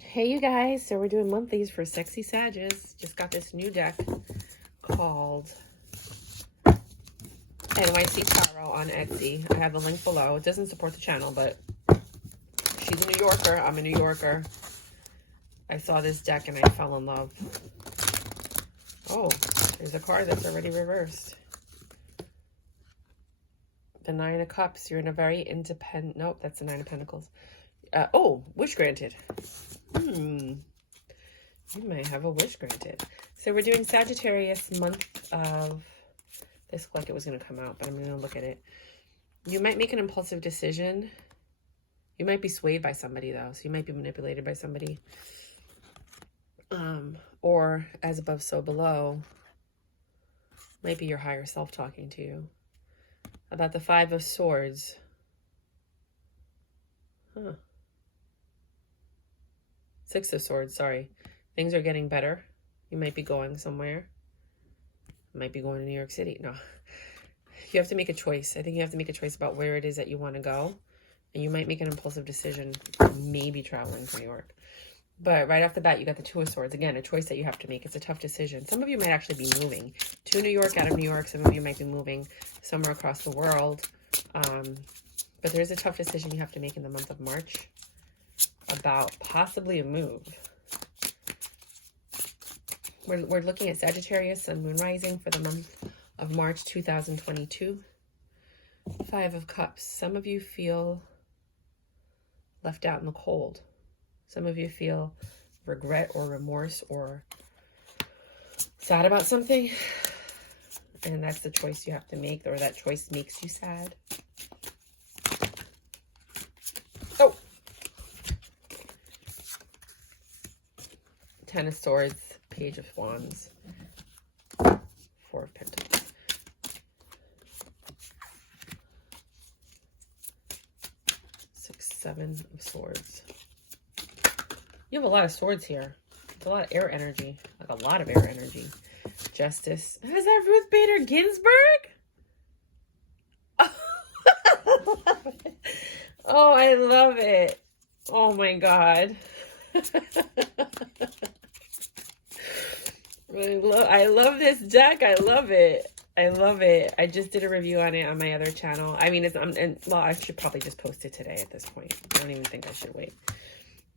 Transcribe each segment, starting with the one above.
Hey you guys, so we're doing monthlies for Sexy Sages. Just got this new deck called NYC Tarot on Etsy. I have the link below. It doesn't support the channel, but she's a New Yorker. I'm a New Yorker. I saw this deck and I fell in love. Oh, there's a card that's already reversed. The Nine of Cups. You're in a very independent... Nope, that's the Nine of Pentacles. Oh, wish granted. You may have a wish granted. So we're doing Sagittarius month of... This looked like it was going to come out, but I'm going to look at it. You might make an impulsive decision. You might be swayed by somebody, though. So you might be manipulated by somebody. Or as above, so below. Might be your higher self talking to you. About the Five of Swords. Six of Swords, sorry. Things are getting better. You might be going somewhere. You might be going to New York City. No. You have to make a choice. I think you have to make a choice about where it is that you want to go. And you might make an impulsive decision, maybe traveling to New York. But right off the bat, you got the Two of Swords. Again, a choice that you have to make. It's a tough decision. Some of you might actually be moving to New York, out of New York. Some of you might be moving somewhere across the world. But there's a tough decision you have to make in the month of March about possibly a move. We're looking at Sagittarius, Sun, Moon, Rising for the month of March 2022. Five of Cups. Some of you feel left out in the cold. Some of you feel regret or remorse or sad about something. And that's the choice you have to make, or that choice makes you sad. Oh! Ten of Swords, Page of Wands, Four of Pentacles. Six, Seven of Swords. You have a lot of swords here. It's a lot of air energy. Like a lot of air energy. Justice. Is that Ruth Bader Ginsburg? Oh, I love it. Oh my God. I love this deck. I love it. I love it. I just did a review on it on my other channel. I mean, well, I should probably just post it today at this point. I don't even think I should wait.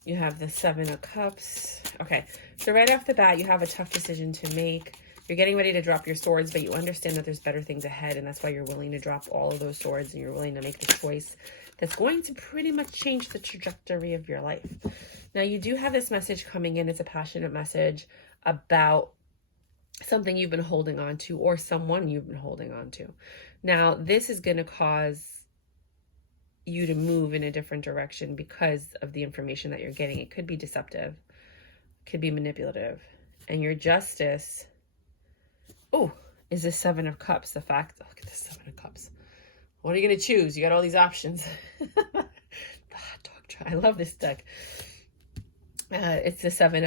You have the Seven of Cups. Okay, so right off the bat, you have a tough decision to make. You're getting ready to drop your swords, but you understand that there's better things ahead, and that's why you're willing to drop all of those swords, and you're willing to make the choice that's going to pretty much change the trajectory of your life. Now, you do have this message coming in. It's a passionate message about something you've been holding on to, or someone you've been holding on to. Now, this is going to cause you to move in a different direction because of the information that you're getting. It could be deceptive, could be manipulative. And your Justice, is the Seven of Cups. The fact, look at the Seven of Cups. What are you going to choose? You got all these options. The hot dog try. I love this deck. It's the Seven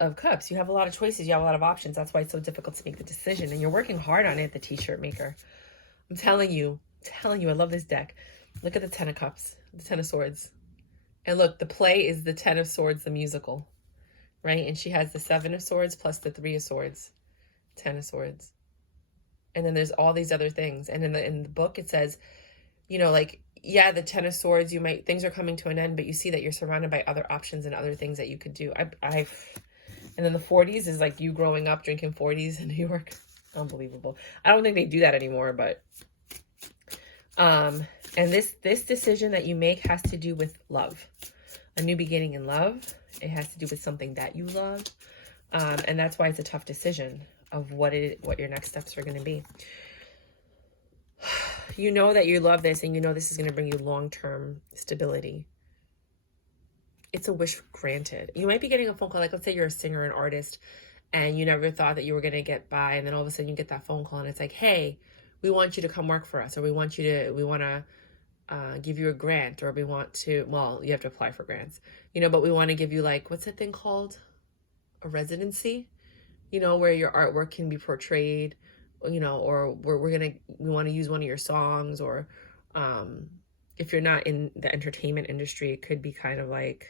of Cups. You have a lot of choices. You have a lot of options. That's why it's so difficult to make the decision. And you're working hard on it, the t-shirt maker. I'm telling you, I love this deck. Look at the Ten of Cups, the Ten of Swords. And look, the play is the Ten of Swords, the musical, right? And she has the Seven of Swords plus the Three of Swords, Ten of Swords. And then there's all these other things. And in the book, it says, you know, like, yeah, the Ten of Swords, things are coming to an end, but you see that you're surrounded by other options and other things that you could do. And then the 40s is like you growing up drinking 40s in New York. Unbelievable. I don't think they do that anymore, but and this decision that you make has to do with love, a new beginning in love. It has to do with something that you love, and that's why it's a tough decision of what your next steps are going to be. You know that you love this, and you know this is going to bring you long-term stability. It's a wish granted. You might be getting a phone call, like let's say you're a singer, an artist, and you never thought that you were going to get by, and then all of a sudden you get that phone call, and it's like, hey, we want you to come work for us, or we want to give you a grant, or we want to, well, you have to apply for grants, but we want to give you, like, what's that thing called? A residency, where your artwork can be portrayed, or we want to use one of your songs, or if you're not in the entertainment industry, it could be kind of like,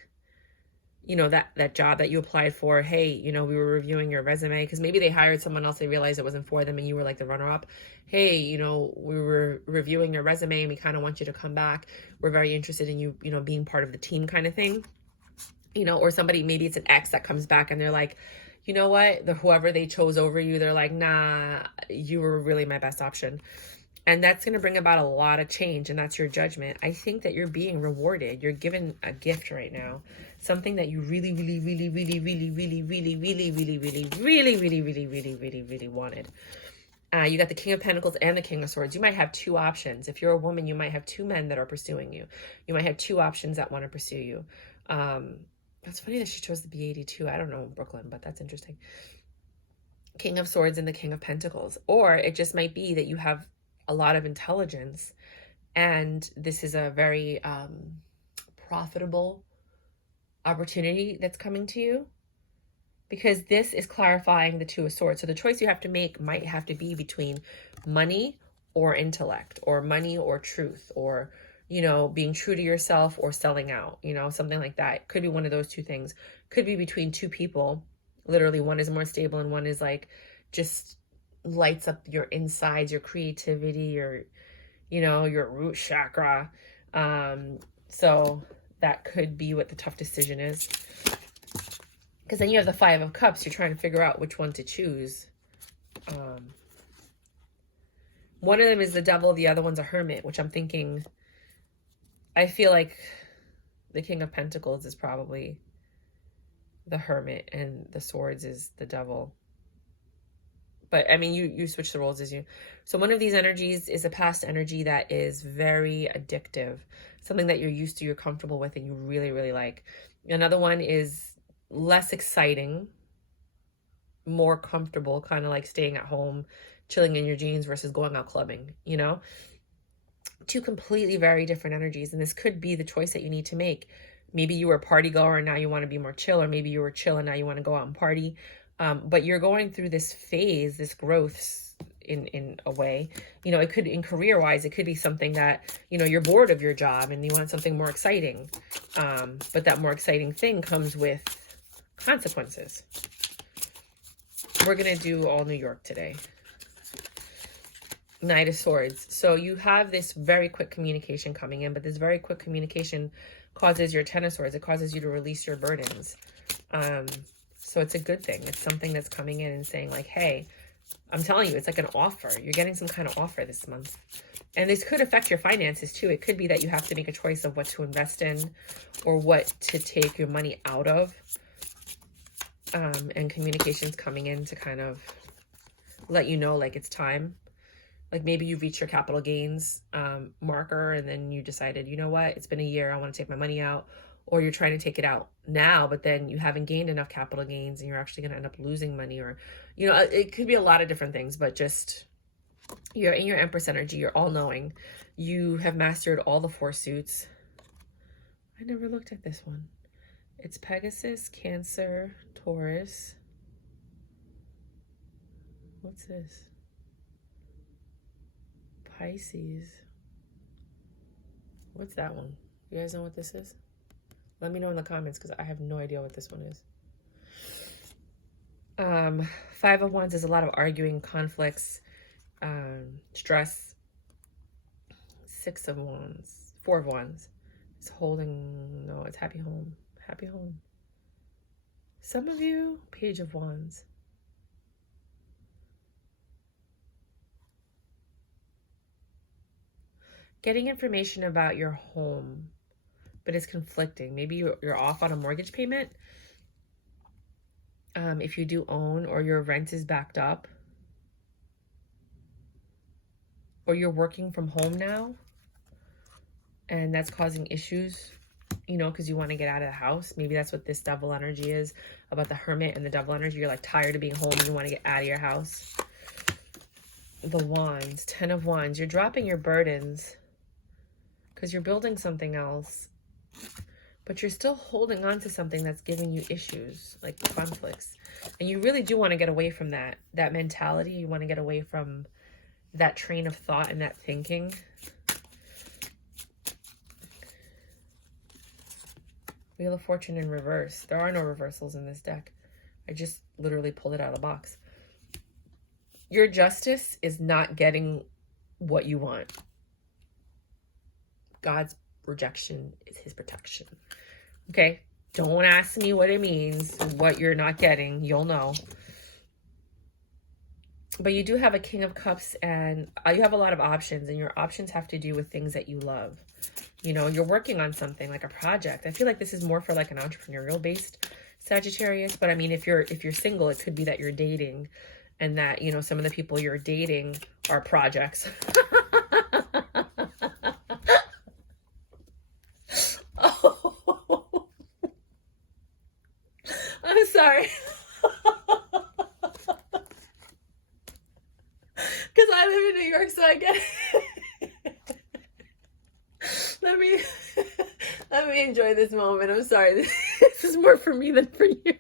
you know, that job that you applied for. Hey, you know, we were reviewing your resume, because maybe they hired someone else, they realized it wasn't for them, and you were like the runner-up. Hey, you know, we were reviewing your resume and we kind of want you to come back. We're very interested in you, you know, being part of the team, kind of thing. You know, or somebody, maybe it's an ex that comes back and they're like, you know what, whoever they chose over you, they're like, nah, you were really my best option. And that's going to bring about a lot of change, and that's your judgment. I think that you're being rewarded. You're given a gift right now. Something that you really, really, really, really, really, really, really, really, really, really, really, really, really, really, really, really wanted. You got the King of Pentacles and the King of Swords. You might have two options. If you're a woman, you might have two men that are pursuing you. You might have two options that want to pursue you. That's funny that she chose the B82. I don't know Brooklyn, but that's interesting. King of Swords and the King of Pentacles. Or it just might be that you have a lot of intelligence, and this is a very profitable opportunity that's coming to you, because this is clarifying the Two of Swords. So the choice you have to make might have to be between money or intellect, or money or truth, or, you know, being true to yourself or selling out, you know, something like that. Could be one of those two things. Could be between two people. Literally, one is more stable and one is like just lights up your insides, your creativity, your, you know, your root chakra. So that could be what the tough decision is. Because then you have the Five of Cups. You're trying to figure out which one to choose. One of them is the Devil. The other one's a Hermit, which I'm thinking, I feel like the King of Pentacles is probably the Hermit and the Swords is the Devil. But I mean, you switch the roles as you. So one of these energies is a past energy that is very addictive, something that you're used to, you're comfortable with, and you really, really like. Another one is less exciting, more comfortable, kind of like staying at home, chilling in your jeans versus going out clubbing, you know? Two completely very different energies, and this could be the choice that you need to make. Maybe you were a party goer and now you want to be more chill, or maybe you were chill and now you want to go out and party. But you're going through this phase, this growth in a way. You know, it could, in career-wise, it could be something that, you know, you're bored of your job and you want something more exciting. But that more exciting thing comes with consequences. We're going to do all New York today. Knight of Swords. So you have this very quick communication coming in, but this very quick communication causes your Ten of Swords. It causes you to release your burdens. So it's a good thing. It's something that's coming in and saying like, hey, I'm telling you, it's like an offer. You're getting some kind of offer this month. And this could affect your finances too. It could be that you have to make a choice of what to invest in or what to take your money out of. And communication's coming in to kind of let you know like it's time. Like maybe you reached your capital gains marker and then you decided, you know what, it's been a year, I want to take my money out. Or you're trying to take it out now, but then you haven't gained enough capital gains and you're actually going to end up losing money. Or, you know, it could be a lot of different things, but just you're in your Empress energy. You're all knowing. You have mastered all the 4 suits. I never looked at this one. It's Pegasus, Cancer, Taurus. What's this? Pisces. What's that one? You guys know what this is? Let me know in the comments because I have no idea what this one is. 5 of Wands is a lot of arguing, conflicts, stress. 6 of Wands, 4 of Wands. It's holding, no, it's happy home. Happy home. Some of you, Page of Wands. Getting information about your home, but it's conflicting. Maybe you're off on a mortgage payment. If you do own, or your rent is backed up, or you're working from home now, and that's causing issues, you know, because you want to get out of the house. Maybe that's what this Devil energy is about, the Hermit and the Devil energy. You're like tired of being home and you want to get out of your house. The Wands, 10 of Wands. You're dropping your burdens because you're building something else, but you're still holding on to something that's giving you issues, like conflicts. And you really do want to get away from that mentality. You want to get away from that train of thought and that thinking. Wheel of Fortune in reverse. There are no reversals in this deck. I just literally pulled it out of the box. Your justice is not getting what you want. God's rejection is his protection. Okay? Don't ask me what it means, what you're not getting. You'll know. But you do have a King of Cups, and you have a lot of options, and your options have to do with things that you love. You know, you're working on something like a project. I feel like this is more for like an entrepreneurial based Sagittarius, but I mean, if you're single, it could be that you're dating, and that, you know, some of the people you're dating are projects. Oh, I'm sorry. Because I live in New York, so I get it. Let me enjoy this moment. I'm sorry. This is more for me than for you.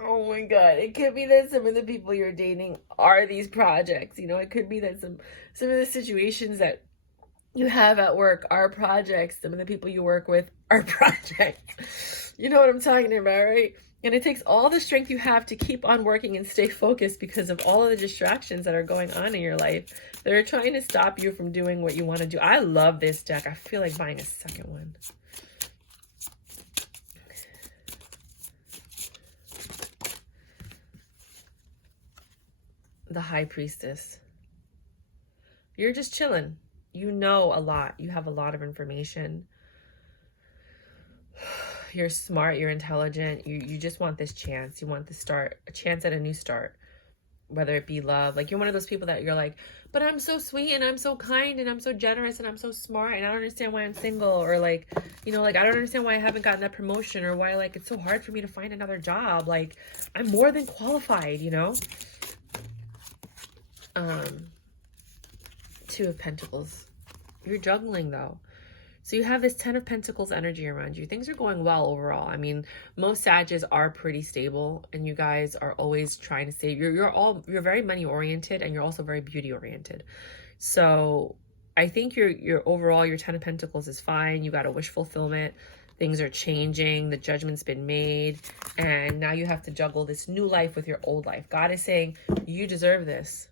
Oh my God. It could be that some of the people you're dating are these projects. You know, it could be that some of the situations that you have at work are projects. Some of the people you work with are projects. You know what I'm talking about, right? And it takes all the strength you have to keep on working and stay focused because of all of the distractions that are going on in your life that are trying to stop you from doing what you want to do. I love this deck. I feel like buying a second one. The High Priestess. You're just chilling. You know a lot. You have a lot of information. You're smart, you're intelligent, you just want this chance. You want the start, a chance at a new start, whether it be love. Like, you're one of those people that you're like, but I'm so sweet and I'm so kind and I'm so generous and I'm so smart and I don't understand why I'm single, or like, you know, like, I don't understand why I haven't gotten that promotion, or why, like, it's so hard for me to find another job. Like, I'm more than qualified, you know? Two of Pentacles. You're juggling though. So you have this 10 of Pentacles energy around you. Things are going well overall. I mean, most Sages are pretty stable, and you guys are always trying to save. You're very money oriented, and you're also very beauty oriented. So I think your overall, your 10 of Pentacles is fine. You got a wish fulfillment. Things are changing. The judgment's been made, and now you have to juggle this new life with your old life. God is saying, you deserve this.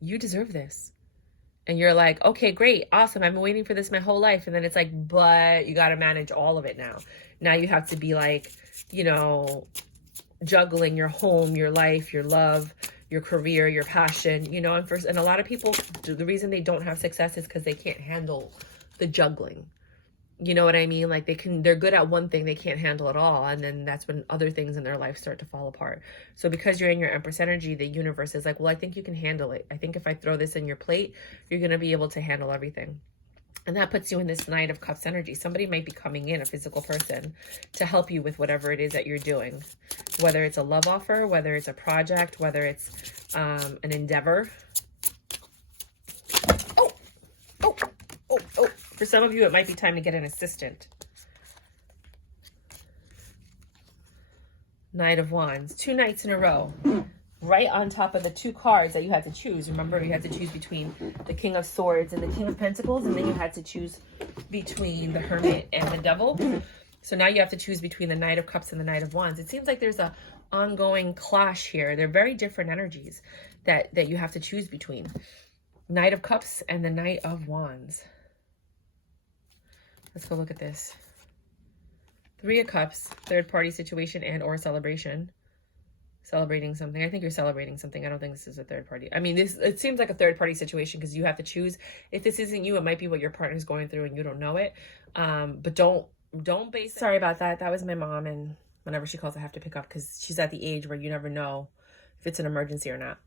You deserve this. And you're like, okay, great, awesome. I've been waiting for this my whole life. And then it's like, but you got to manage all of it now. Now you have to be like, you know, juggling your home, your life, your love, your career, your passion, you know. And a lot of people, the reason they don't have success is because they can't handle the juggling. You know what I mean? Like, they're good at one thing, they can't handle it all. And then that's when other things in their life start to fall apart. So because you're in your Empress energy, the universe is like, well, I think you can handle it. I think if I throw this in your plate, you're going to be able to handle everything. And that puts you in this Knight of Cups energy. Somebody might be coming in, a physical person, to help you with whatever it is that you're doing. Whether it's a love offer, whether it's a project, whether it's an endeavor. Oh. For some of you, it might be time to get an assistant. Knight of Wands. 2 nights in a row. Right on top of the 2 cards that you had to choose. Remember, you had to choose between the King of Swords and the King of Pentacles. And then you had to choose between the Hermit and the Devil. So now you have to choose between the Knight of Cups and the Knight of Wands. It seems like there's a ongoing clash here. They're very different energies that you have to choose between. Knight of Cups and the Knight of Wands. Let's go look at this. 3 of Cups, third party situation and or celebration. Celebrating something. I think you're celebrating something. I don't think this is a third party. I mean, it seems like a third party situation because you have to choose. If this isn't you, it might be what your partner's going through and you don't know it. But don't base it. Sorry about that. That was my mom, and whenever she calls, I have to pick up because she's at the age where you never know if it's an emergency or not.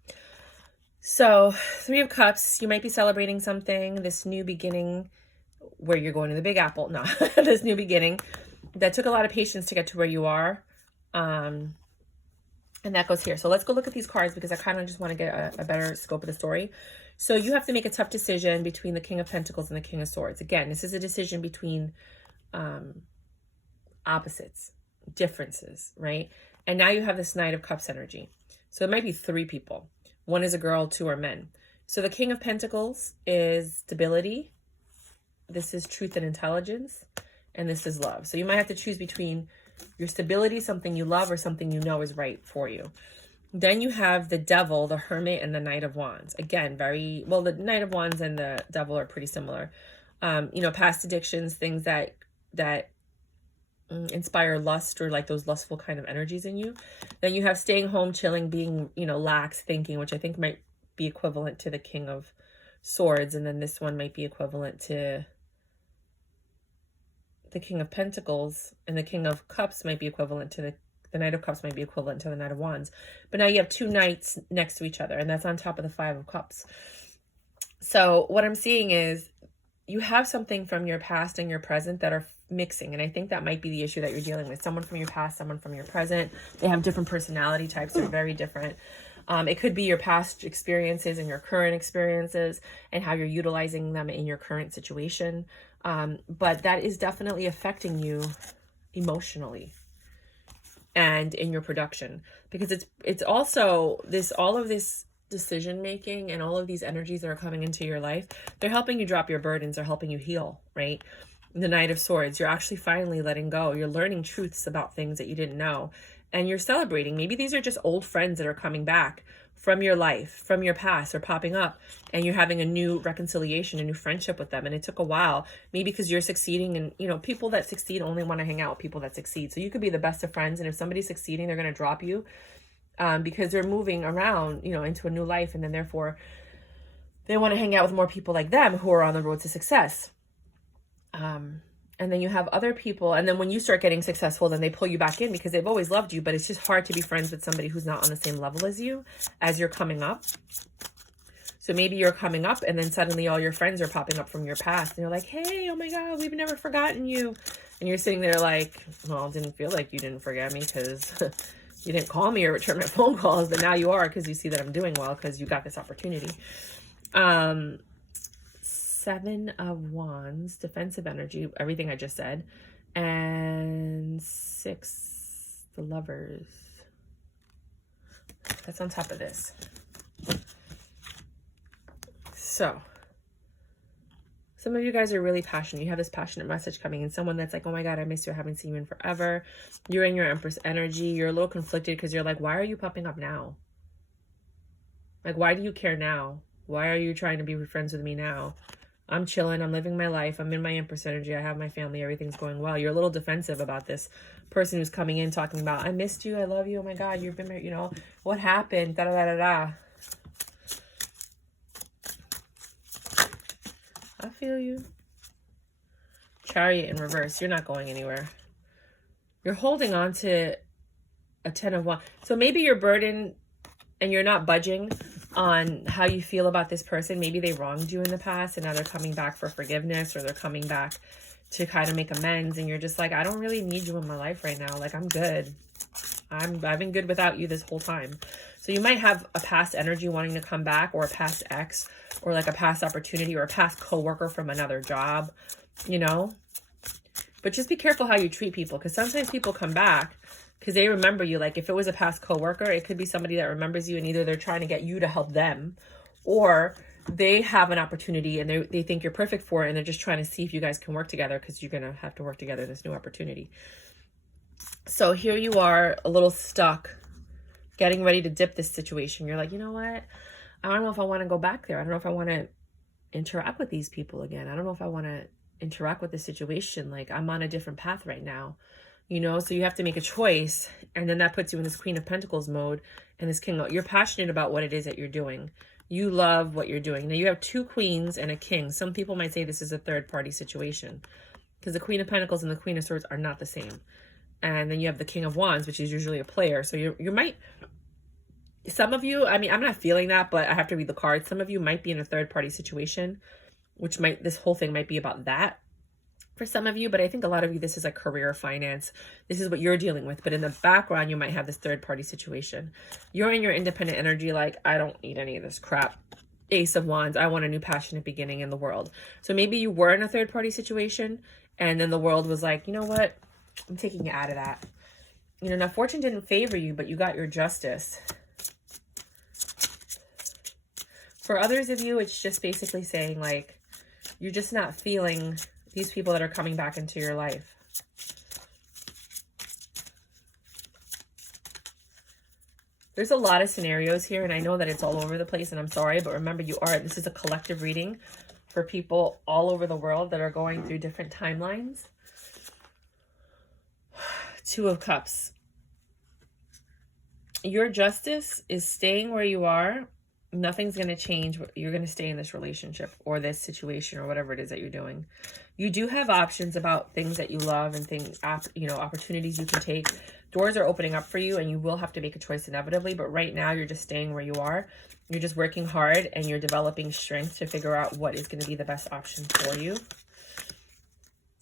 So 3 of Cups, you might be celebrating something, this new beginning where you're going to the Big Apple. No, this new beginning that took a lot of patience to get to where you are. And that goes here. So let's go look at these cards because I kind of just want to get a better scope of the story. So you have to make a tough decision between the King of Pentacles and the King of Swords. Again, this is a decision between opposites, differences, right? And now you have this Knight of Cups energy. So it might be 3 people. 1 is a girl, 2 are men. So the King of Pentacles is stability. This is truth and intelligence. And this is love. So you might have to choose between your stability, something you love, or something you know is right for you. Then you have the Devil, the Hermit, and the Knight of Wands. Again, very, well, the Knight of Wands and the Devil are pretty similar. You know, past addictions, things that inspire lust, or like those lustful kind of energies in you. Then you have staying home, chilling, being, you know, lax thinking, which I think might be equivalent to the King of Swords. And then this one might be equivalent to the King of Pentacles, and the King of Cups might be equivalent to the Knight of Cups might be equivalent to the Knight of Wands. But now you have two knights next to each other, and that's on top of the Five of Cups. So what I'm seeing is you have something from your past and your present that are mixing, and I think that might be the issue that you're dealing with. Someone from your past, someone from your present. They have different personality types. They're very different. It could be your past experiences and your current experiences and how you're utilizing them in your current situation. But that is definitely affecting you emotionally and in your production, because it's also this, all of this decision making and all of these energies that are coming into your life, they're helping you drop your burdens, they're helping you heal, right? The Knight of Swords, you're actually finally letting go. You're learning truths about things that you didn't know, and you're celebrating. Maybe these are just old friends that are coming back from your life, from your past, or popping up, and you're having a new reconciliation, a new friendship with them. And it took a while, maybe because you're succeeding, and you know, people that succeed only want to hang out with people that succeed. So you could be the best of friends, and if somebody's succeeding, they're going to drop you because they're moving around, you know, into a new life, and then therefore they want to hang out with more people like them who are on the road to success. And then you have other people, and then when you start getting successful, then they pull you back in because they've always loved you, but it's just hard to be friends with somebody who's not on the same level as you as you're coming up. So maybe you're coming up, and then suddenly all your friends are popping up from your past, and you're like, hey, oh my God, we've never forgotten you. And you're sitting there like, well, it didn't feel like you didn't forget me because you didn't call me or return my phone calls, but now you are, because you see that I'm doing well because you got this opportunity. Seven of Wands, defensive energy, everything I just said. And 6, the Lovers. That's on top of this. So, some of you guys are really passionate. You have this passionate message coming in. Someone that's like, oh my God, I miss you. I haven't seen you in forever. You're in your Empress energy. You're a little conflicted because you're like, why are you popping up now? Like, why do you care now? Why are you trying to be friends with me now? I'm chilling. I'm living my life. I'm in my Empress energy. I have my family. Everything's going well. You're a little defensive about this person who's coming in talking about, I missed you. I love you. Oh my God, you've been, you know, what happened? Da da da da da. I feel you. Chariot in reverse. You're not going anywhere. You're holding on to a 10 of Wands. So maybe you're burdened and you're not budging on how you feel about this person. Maybe they wronged you in the past and now they're coming back for forgiveness, or they're coming back to kind of make amends, and you're just like, I don't really need you in my life right now. Like, I'm good. I've been good without you this whole time. So you might have a past energy wanting to come back, or a past ex, or like a past opportunity, or a past coworker from another job, you know? But just be careful how you treat people, because sometimes people come back because they remember you. Like, if it was a past coworker, it could be somebody that remembers you, and either they're trying to get you to help them, or they have an opportunity and they think you're perfect for it, and they're just trying to see if you guys can work together, because you're going to have to work together in this new opportunity. So here you are, a little stuck, getting ready to dip this situation. You're like, you know what? I don't know if I want to go back there. I don't know if I want to interact with these people again. I don't know if I want to interact with the situation. Like, I'm on a different path right now. You know, so you have to make a choice, and then that puts you in this Queen of Pentacles mode and this King. You're passionate about what it is that you're doing. You love what you're doing. Now you have two queens and a king. Some people might say this is a third party situation, because the Queen of Pentacles and the Queen of Swords are not the same. And then you have the King of Wands, which is usually a player. So you might, some of you, I mean, I'm not feeling that, but I have to read the cards. Some of you might be in a third party situation, which might, this whole thing might be about that for some of you, but I think a lot of you, this is like career, finance. This is what you're dealing with. But in the background, you might have this third party situation. You're in your independent energy, like, I don't need any of this crap. Ace of Wands, I want a new passionate beginning in the world. So maybe you were in a third party situation, and then the world was like, you know what? I'm taking you out of that. You know, now fortune didn't favor you, but you got your justice. For others of you, it's just basically saying, like, you're just not feeling these people that are coming back into your life. There's a lot of scenarios here, and I know that it's all over the place, and I'm sorry, but remember, this is a collective reading for people all over the world that are going through different timelines. Two of Cups. Your justice is staying where you are. Nothing's going to change. You're going to stay in this relationship or this situation or whatever it is that you're doing. You do have options about things that you love and things, opportunities you can take. Doors are opening up for you, and you will have to make a choice inevitably. But right now, you're just staying where you are. You're just working hard, and you're developing strength to figure out what is going to be the best option for you.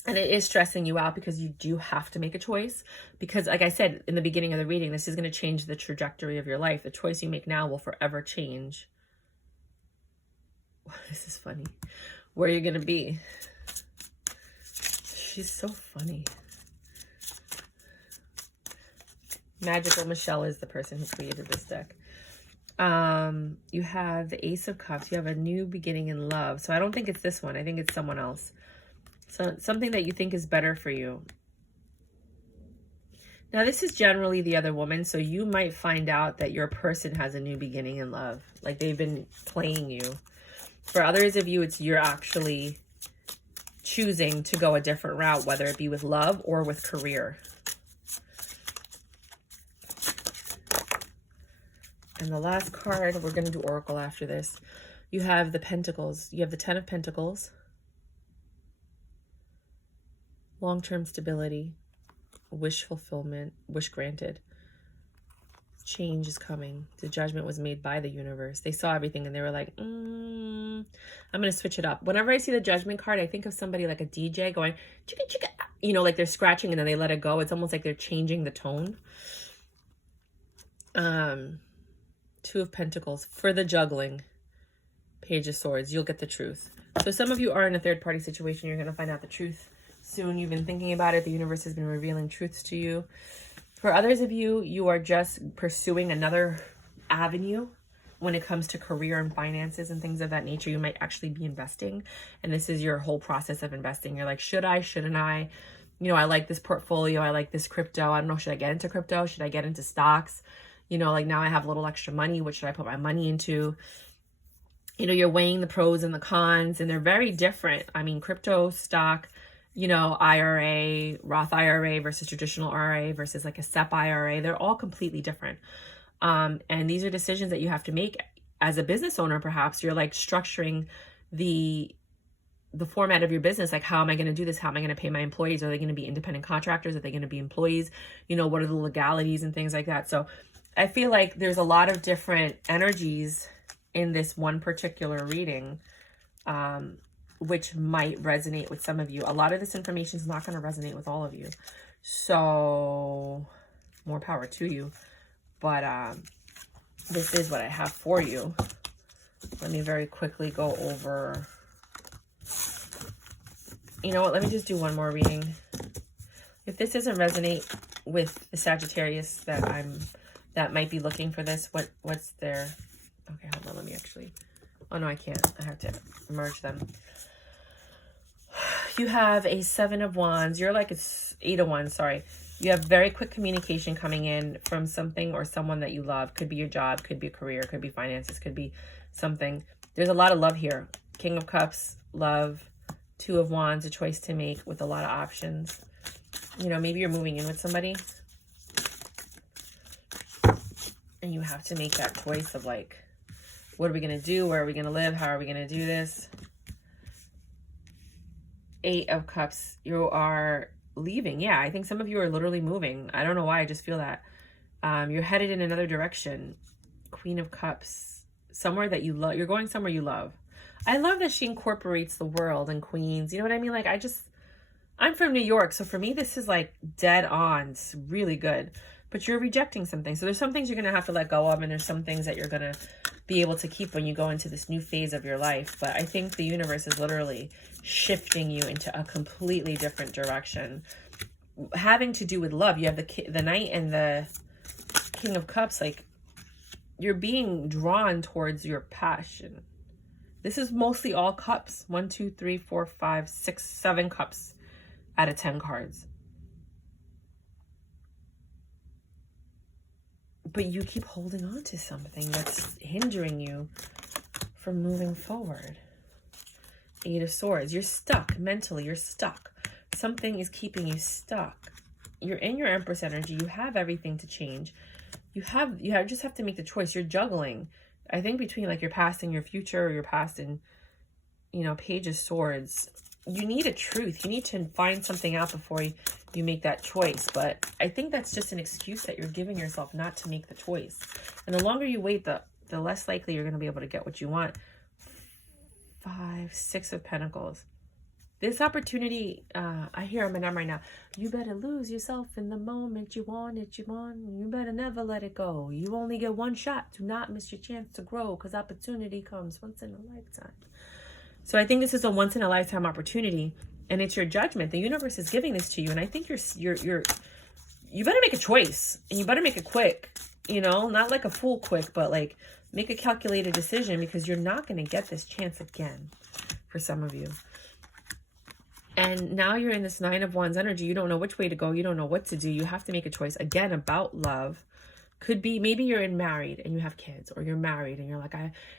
And it is stressing you out because you do have to make a choice. Because like I said in the beginning of the reading, this is going to change the trajectory of your life. The choice you make now will forever change. This is funny. Where you're going to be. She's so funny. Magical Michelle is the person who created this deck. You have the Ace of Cups. You have a new beginning in love. So I don't think it's this one. I think it's someone else. So something that you think is better for you. Now, this is generally the other woman, so you might find out that your person has a new beginning in love. Like they've been playing you. For others of you, you're actually choosing to go a different route, whether it be with love or with career. And the last card, we're going to do Oracle after this. You have the Pentacles. You have the Ten of Pentacles. Long-term stability, wish fulfillment, wish granted. Change is coming. The judgment was made by the universe. They saw everything and they were like, I'm going to switch it up. Whenever I see the judgment card, I think of somebody like a DJ going, chicka, chicka, like they're scratching and then they let it go. It's almost like they're changing the tone. Two of Pentacles. For the juggling, Page of Swords, you'll get the truth. So some of you are in a third-party situation. You're going to find out the truth soon. You've been thinking about it. The universe has been revealing truths to you. For others of you, you are just pursuing another avenue when it comes to career and finances and things of that nature. You might actually be investing, and this is your whole process of investing. You're like, should I, shouldn't I? I like this portfolio. I like this crypto. I don't know, should I get into crypto? Should I get into stocks? Like now I have a little extra money. What should I put my money into? You're weighing the pros and the cons, and they're very different. I mean, crypto, stock, IRA, Roth IRA versus traditional IRA versus like a SEP IRA. They're all completely different. And these are decisions that you have to make as a business owner. Perhaps you're like structuring the format of your business. Like, how am I going to do this? How am I going to pay my employees? Are they going to be independent contractors? Are they going to be employees? What are the legalities and things like that? So I feel like there's a lot of different energies in this one particular reading, which might resonate with some of you. A lot of this information is not going to resonate with all of you. So more power to you. But this is what I have for you. Let me very quickly go over. You know what? Let me just do one more reading. If this doesn't resonate with the Sagittarius that might be looking for this, what's their... Okay, hold on. Let me actually... Oh, no, I can't. I have to merge them. You have a 7 of Wands. You're like it's 8 of Wands, sorry. You have very quick communication coming in from something or someone that you love. Could be your job, could be a career, could be finances, could be something. There's a lot of love here. King of Cups, love. 2 of Wands, a choice to make with a lot of options. Maybe you're moving in with somebody. And you have to make that choice of like, what are we going to do? Where are we going to live? How are we going to do this? 8 of Cups, you are leaving. Yeah, I think some of you are literally moving. I don't know why, I just feel that. You're headed in another direction. Queen of Cups, somewhere that you love. You're going somewhere you love. I love that she incorporates the world and queens. You know what I mean? Like, I'm from New York, so for me, this is like dead on. It's really good. But you're rejecting something. So there's some things you're going to have to let go of, and there's some things that you're going to be able to keep when you go into this new phase of your life. But I think the universe is literally shifting you into a completely different direction. Having to do with love. You have the Knight and the King of Cups. Like, you're being drawn towards your passion. This is mostly all cups. 1, 2, 3, 4, 5, 6, 7 cups out of 10 cards. But you keep holding on to something that's hindering you from moving forward. 8 of Swords. You're stuck mentally. You're stuck. Something is keeping you stuck. You're in your Empress energy. You have everything to change. You just have to make the choice. You're juggling, I think, between like your past and your future, or your past and, you know, Page of Swords. You need a truth. You need to find something out before you make that choice. But I think that's just an excuse that you're giving yourself not to make the choice. And the longer you wait, the less likely you're going to be able to get what you want. 5, 6 of Pentacles. This opportunity, I hear Eminem right now. You better lose yourself in the moment. You want it, you want. You better never let it go. You only get one shot. Do not miss your chance to grow, because opportunity comes once in a lifetime. So I think this is a once in a lifetime opportunity, and it's your judgment. The universe is giving this to you, and I think you better make a choice, and you better make it quick. You know, not like a fool quick, but like make a calculated decision, because you're not going to get this chance again for some of you. And now you're in this 9 of Wands energy. You don't know which way to go. You don't know what to do. You have to make a choice, again, about love. Could be, maybe you're married and you have kids, or you're married and you're like,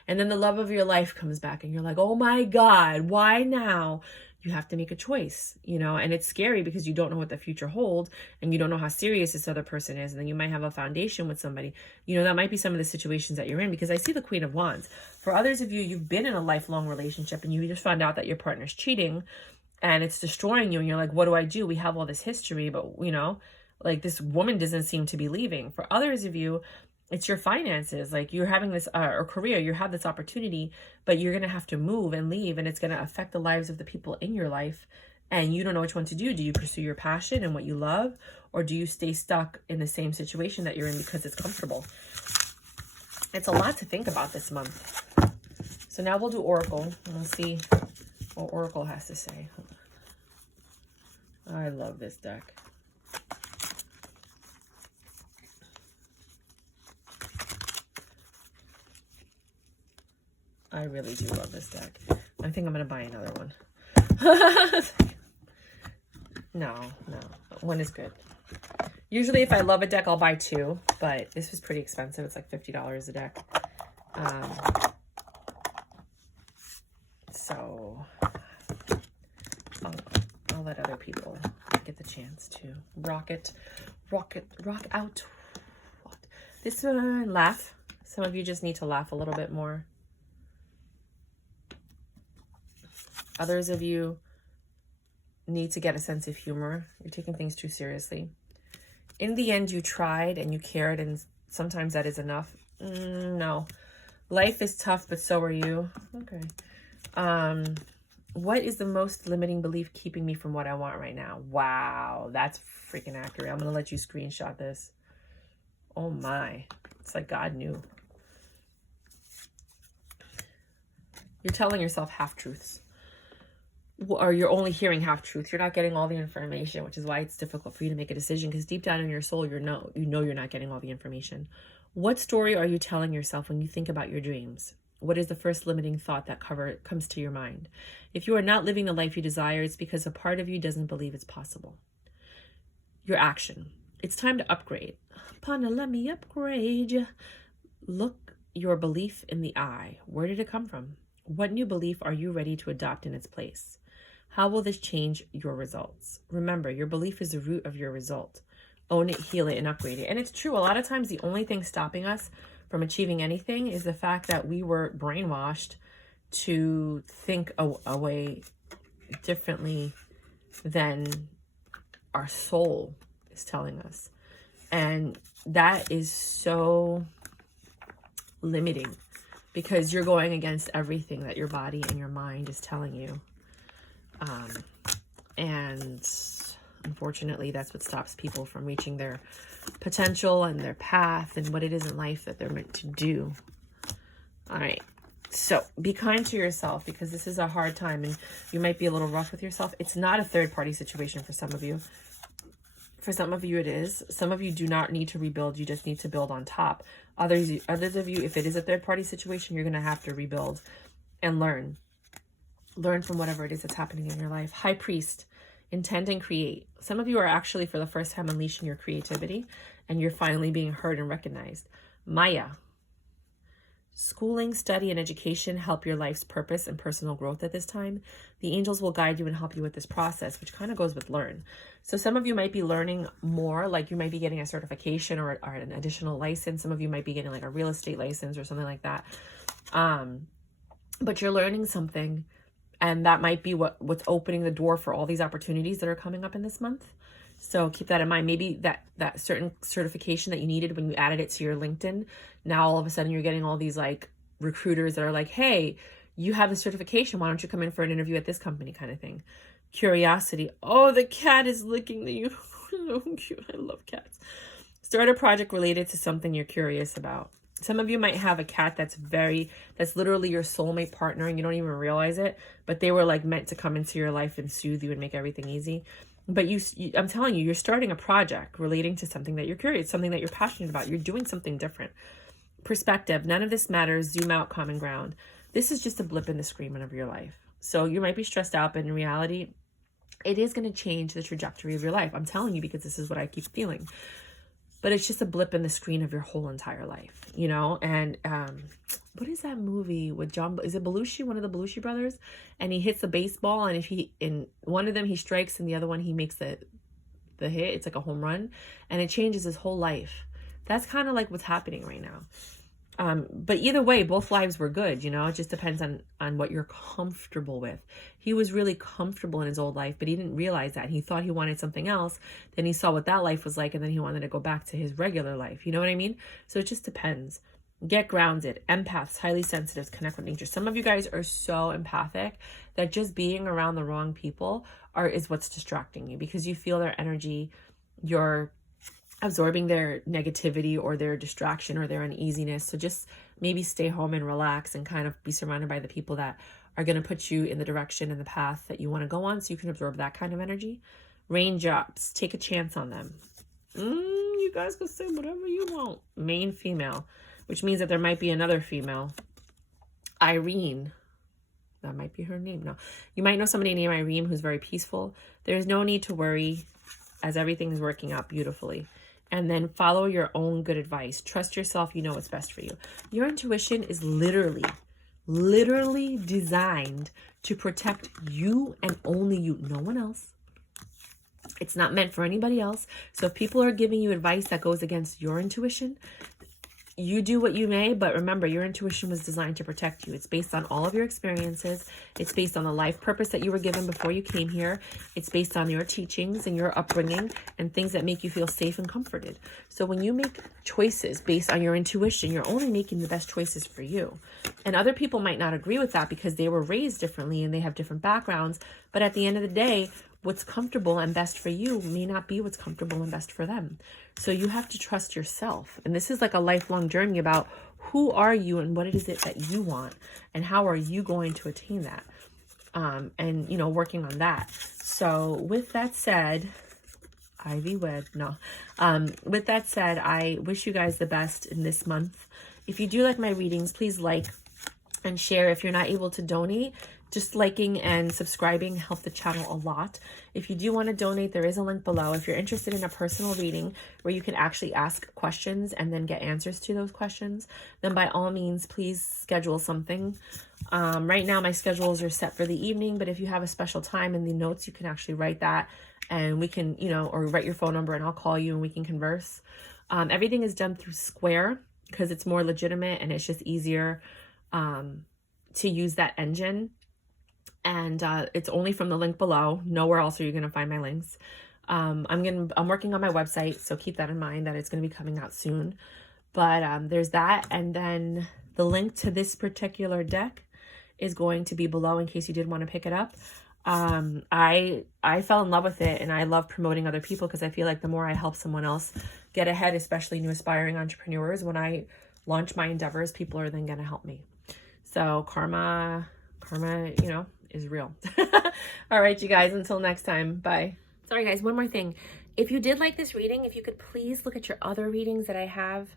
and then the love of your life comes back and you're like, oh my God, why now? You have to make a choice, you know, and it's scary because you don't know what the future holds, and you don't know how serious this other person is. And then you might have a foundation with somebody, you know, that might be some of the situations that you're in, because I see the Queen of Wands. For others of you, you've been in a lifelong relationship and you just found out that your partner's cheating and it's destroying you. And you're like, what do? We have all this history, but you know, like this woman doesn't seem to be leaving. For others of you, it's your finances. Like you're having this, or career, you have this opportunity, but you're going to have to move and leave, and it's going to affect the lives of the people in your life. And you don't know which one to do. Do you pursue your passion and what you love, or do you stay stuck in the same situation that you're in because it's comfortable? It's a lot to think about this month. So now we'll do Oracle, and we'll see what Oracle has to say. I love this deck. I really do love this deck. I think I'm going to buy another one. No. One is good. Usually if I love a deck, I'll buy 2. But this was pretty expensive. It's like $50 a deck. So I'll let other people get the chance to rock out. This one, laugh. Some of you just need to laugh a little bit more. Others of you need to get a sense of humor. You're taking things too seriously. In the end, you tried and you cared, and sometimes that is enough. No. Life is tough, but so are you. Okay. What is the most limiting belief keeping me from what I want right now? Wow, that's freaking accurate. I'm going to let you screenshot this. Oh my. It's like God knew. You're telling yourself half-truths. Or you're only hearing half-truths. You're not getting all the information, which is why it's difficult for you to make a decision, because deep down in your soul, you know you're not getting all the information. What story are you telling yourself when you think about your dreams? What is the first limiting thought that comes to your mind? If you are not living the life you desire, it's because a part of you doesn't believe it's possible. Your action. It's time to upgrade. Partner, let me upgrade you. Look your belief in the eye. Where did it come from? What new belief are you ready to adopt in its place? How will this change your results? Remember, your belief is the root of your result. Own it, heal it, and upgrade it. And it's true. A lot of times the only thing stopping us from achieving anything is the fact that we were brainwashed to think a way differently than our soul is telling us. And that is so limiting, because you're going against everything that your body and your mind is telling you. And unfortunately, that's what stops people from reaching their potential and their path and what it is in life that they're meant to do. All right. So be kind to yourself, because this is a hard time and you might be a little rough with yourself. It's not a third-party situation for some of you. For some of you, it is. Some of you do not need to rebuild. You just need to build on top. Others of you, if it is a third-party situation, you're going to have to rebuild. and learn. Learn from whatever it is that's happening in your life. High Priest, intend and create. Some of you are actually for the first time unleashing your creativity, and you're finally being heard and recognized. Maya, schooling, study, and education help your life's purpose and personal growth at this time. The angels will guide you and help you with this process, which kind of goes with learn. So some of you might be learning more, like you might be getting a certification or an additional license. Some of you might be getting like a real estate license or something like that. But you're learning something, and that might be what's opening the door for all these opportunities that are coming up in this month. So keep that in mind. Maybe that certain certification that you needed when you added it to your LinkedIn, now all of a sudden you're getting all these like recruiters that are like, hey, you have the certification, why don't you come in for an interview at this company, kind of thing. Curiosity. Oh, the cat is licking you. So cute. I love cats. Start a project related to something you're curious about. Some of you might have a cat that's literally your soulmate partner and you don't even realize it, but they were like meant to come into your life and soothe you and make everything easy. But I'm telling you, you're starting a project relating to something that you're curious, something that you're passionate about. You're doing something different. Perspective. None of this matters. Zoom out, common ground. This is just a blip in the screen of your life. So you might be stressed out, but in reality, it is going to change the trajectory of your life. I'm telling you because this is what I keep feeling. But it's just a blip in the screen of your whole entire life, you know? And what is that movie with John? Is it Belushi, one of the Belushi brothers? And he hits a baseball, and if in one of them he strikes and the other one he makes the hit, it's like a home run, and it changes his whole life. That's kind of like what's happening right now. But either way, both lives were good, you know? It just depends on what you're comfortable with. He was really comfortable in his old life, but he didn't realize that. He thought he wanted something else. Then he saw what that life was like, and then he wanted to go back to his regular life. You know what I mean? So it just depends. Get grounded. Empaths, highly sensitives, connect with nature. Some of you guys are so empathic that just being around the wrong people is what's distracting you, because you feel their energy. You're absorbing their negativity or their distraction or their uneasiness. So just maybe stay home and relax and kind of be surrounded by the people that are going to put you in the direction and the path that you want to go on, so you can absorb that kind of energy. Raindrops, take a chance on them. You guys can say whatever you want. Main female, which means that there might be another female. Irene. That might be her name. No, you might know somebody named Irene who's very peaceful. There's no need to worry, as everything is working out beautifully. And then follow your own good advice. Trust yourself. You know what's best for you. Your intuition is literally designed to protect you and only you, no one else. It's not meant for anybody else. So if people are giving you advice that goes against your intuition, you do what you may, but remember, your intuition was designed to protect you. It's based on all of your experiences. It's based on the life purpose that you were given before you came here. It's based on your teachings and your upbringing and things that make you feel safe and comforted. So when you make choices based on your intuition, you're only making the best choices for you. And other people might not agree with that because they were raised differently and they have different backgrounds. But at the end of the day, what's comfortable and best for you may not be what's comfortable and best for them. So you have to trust yourself. And this is like a lifelong journey about who are you and what is it that you want and how are you going to attain that. And, you know, working on that. So with that said, Ivy Wed, no. With that said, I wish you guys the best in this month. If you do like my readings, please like and share. If you're not able to donate, just liking and subscribing help the channel a lot. If you do want to donate, there is a link below. If you're interested in a personal reading where you can actually ask questions and then get answers to those questions, then by all means, please schedule something. Right now, my schedules are set for the evening, but if you have a special time in the notes, you can actually write that and we can, you know, or write your phone number and I'll call you and we can converse. Everything is done through Square because it's more legitimate and it's just easier to use that engine. And it's only from the link below. Nowhere else are you going to find my links. I'm working on my website, so keep that in mind that it's going to be coming out soon. But there's that, and then the link to this particular deck is going to be below in case you did want to pick it up. I fell in love with it, and I love promoting other people because I feel like the more I help someone else get ahead, especially new aspiring entrepreneurs, when I launch my endeavors, people are then going to help me. So karma, you know, is real. All right, you guys, until next time, bye. Sorry guys, one more thing. If you did like this reading, if you could please look at your other readings that I have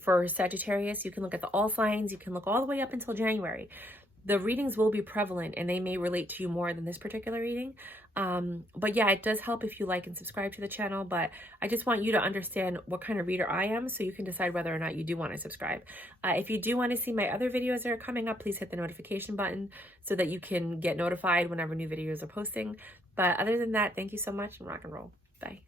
for Sagittarius. You can look at the all signs. You can look all the way up until January. the readings will be prevalent and they may relate to you more than this particular reading. But yeah, it does help if you like and subscribe to the channel, but I just want you to understand what kind of reader I am so you can decide whether or not you do want to subscribe. If you do want to see my other videos that are coming up, please hit the notification button so that you can get notified whenever new videos are posting. But other than that, thank you so much and rock and roll. Bye.